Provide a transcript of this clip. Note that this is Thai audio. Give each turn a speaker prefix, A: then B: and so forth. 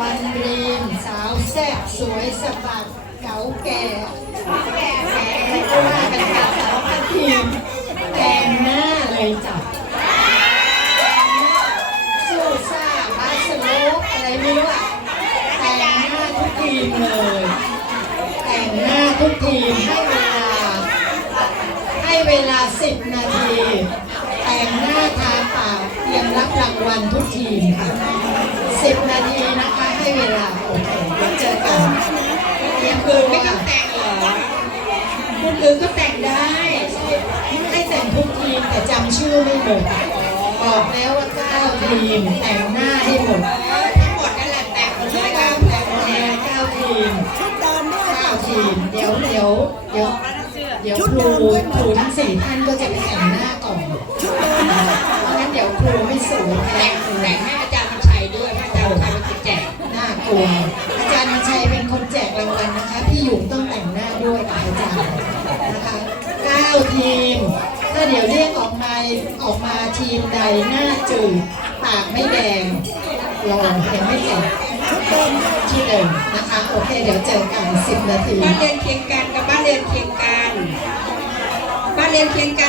A: วันเรีมสาวแซ่บสวยสะบัดเก๋าแก่แก่แก่อะไรก็ว่ากันค่ะสารพัดทีมแต่งหน้าเลยจ้ะสู้ซ่าบาสโลปอะไรไม่รู้อะแต่งหน้าทุกทีมเลย แต่งหน้าทุกทีมให้เวลา ให้เวลา10นาที แต่งหน้าทาปากเตรียมรับรางวัลทุกทีมค่ะ10นาที เวลาโอเคเดี๋ยวเจอกันเตรียมคืนไม่ต้องแต่งเหรอคนอื่นก็แต่งได้ให้แต่งทุกทีมแต่จำชื่อไม่หมดบอกแล้วว่า9ทีมแต่งหน้าให้หมด
B: ทั้งหมดนั่นแหละแต่งหมดเลย
A: เก้าแต่งหมดเลยเก้าทีมชุดดำด้วยเก้าทีมเดี๋ยวเดี๋ยวเดี๋ยวเดี๋ยวครูครูทั้งสี่ท่านก็จะไปแต่งหน้าก่อนเพราะงั้นเดี๋ยวครูไม่สวยแต่
B: ง
A: กลัวอาจารย์มนชัยเป็นคนแจกรางวัลนะคะ พี่หยุ่งต้องแต่งหน้าด้วยกับอาจารย์นะคะเก้าทีม ถ้าเดี๋ยวเรียกออกมาออกมาทีมใดหน้าจืดปากไม่แดงรอยังไม่เสร็จที่เดิมนะคะ โอเค เดี๋ยวเจอกัน10นาที
B: บ้านเรียนเคียงกันกับบ้านเรียนเคียงกัน บ้านเรียนเคียงกัน